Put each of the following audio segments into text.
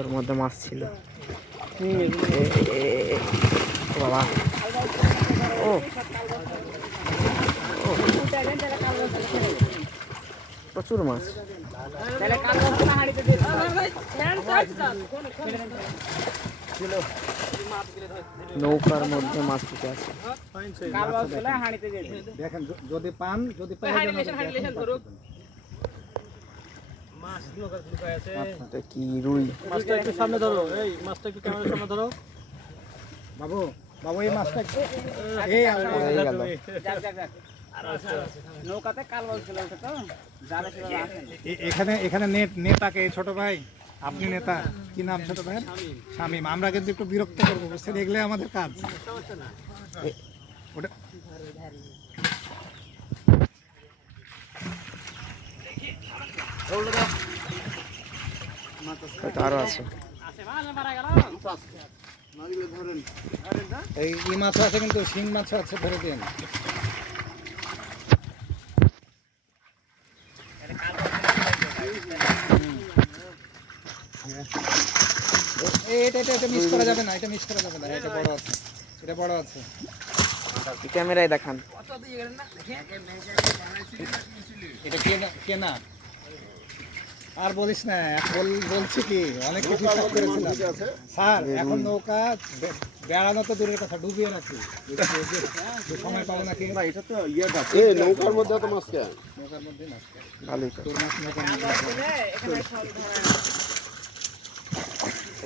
ওর মধ্যে মাছ ছিল। বাবা ও প্রচুর মাছ। নৌকার মধ্যে মাছ ফুটে আছে। দেখেন যদি পান কি রুই। মাছটা একটু সামনে ধরো, এই মাছটা একটু ক্যামেরার সামনে ধরো। বাবু বাবু এই মাছটা এই নৌকাতে কাল বলছিল তো এখানে এখানে নেতাকে ছোট ভাই, আপনি নেতা, কি নাম ছোট ভাই? শামীম। আমরা কিন্তু একটু বিরক্ত করবো, বুঝতে দেখলে আমাদের কাজ ওটা। আরো আছে এই মাছ আছে, কিন্তু শিং মাছ আছে, ধরে দিন। এটা মিস করা যাবে না, এটা মিস করা যাবে না, এটা বড় আছে, এটা বড় আছে। ক্যামেরায় দেখান। এটা কেনা আর বলিস না, বলছি কি অনেক কিছু হিসাব করেছিলাম স্যার। এখন নৌকা বেড়ানো তো দূরের কথা, ডুবিয়ে রাখি, সময় পাবো নাকি? এটা তো নৌকার মধ্যে তো মাছ, নৌকার মধ্যে মাছ ভালোই তোর মাছ নৌকার মধ্যে।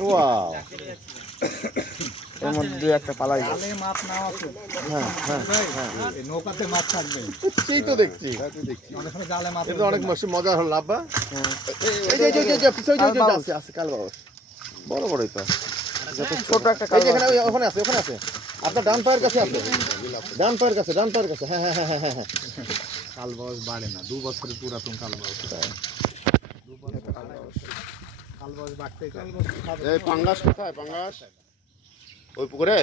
ওয়াও, এর মধ্যে দুই একটা পালাই জালে মাছ নাও আছে। হ্যাঁ হ্যাঁ এই নৌকাতে মাছ থাকবে, সেই তো দেখছি। অনেক সময় জালে মাছ। এটা অনেক মজা হলো লাভবা। এই যে পিছনে যে আছে কাল বাবা, বড় বড়ই তো। ছোট একটা এই যে এখানে ওখানে আছে, ওখানে আছে, আপনার ডান পায়ের কাছে আছে, ডান পায়ের কাছে, ডান পায়ের কাছে। হ্যাঁ হ্যাঁ হ্যাঁ হ্যাঁ হ্যাঁ। কাল বয়স বাড়ে না, 2 বছরের পুরাতন কাল বয়স। 2 বছর কাল বয়স বাড়তে এই পাঙ্গাস কোথায়? পাঙ্গাস ওই পুকুরে,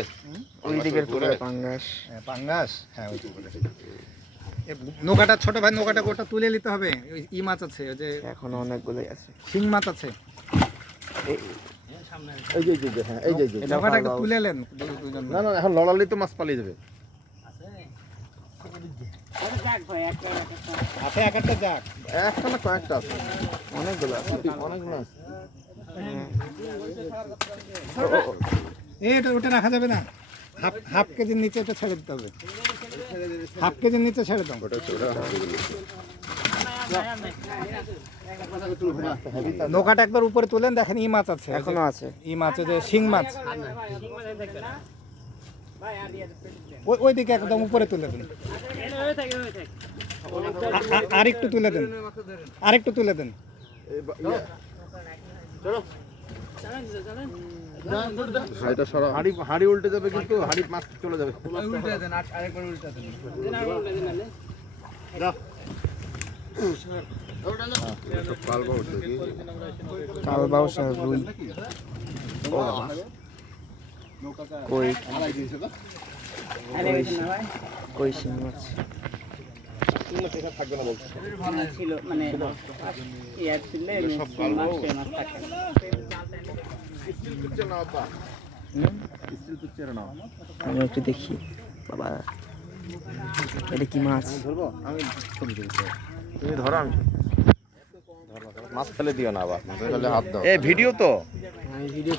ওই দিকের পুকুরে পাঙ্গাস। পাঙ্গাস, হ্যাঁ ওই পুকুরে। নৌকাটা ছোট ভাই, নৌকাটা গোটা তুলে নিতে হবে। ওই ই মাছ আছে, ওই যে এখনো অনেকগুলোই আছে। শিং মাছ আছে। এই যে হ্যাঁ, এই যে নৌকাটা একটু তুলে নেন দুজন। না না, এখন লড়ালি তো মাছ পালিয়ে যাবে। আছে এক একটা যাক, একটা না কয়েকটা আছে, অনেকগুলো আছে। অনেকগুলো আছে। এটা ওটা রাখা যাবে না। হাফ কেজির নিচে এটা ছেড়ে দিতে হবে, হাফ কেজির নিচে ছেড়ে দাও। নৌকাটা একবার উপরে তুলেন, দেখেন ই মাছ আছে, এখনো আছে। ই মাছ, যে শিং মাছ। ওই দিকে একদম উপরে তুলে দেন, আরেকটু তুলে দেন, আরেকটু তুলে দেন। এটা সরা হাড়ি উল্টে যাবে, কিন্তু হাড়ি মাছ চলে যাবে। কালবাউস আর রুই। কই কই শিং মাছ থাকবে না বলছে। ছিল মানে ইয়ার ছিল আমি একটু দেখি। বাবা এটা কি মাছ? ধরবো আমি, ছবি তুলছি। তুমি ধরো, আমি মাছ ফেলে দিও না আবার, মাছ ফেলে হাত দাও। এই ভিডিও তো, আমি ভিডিও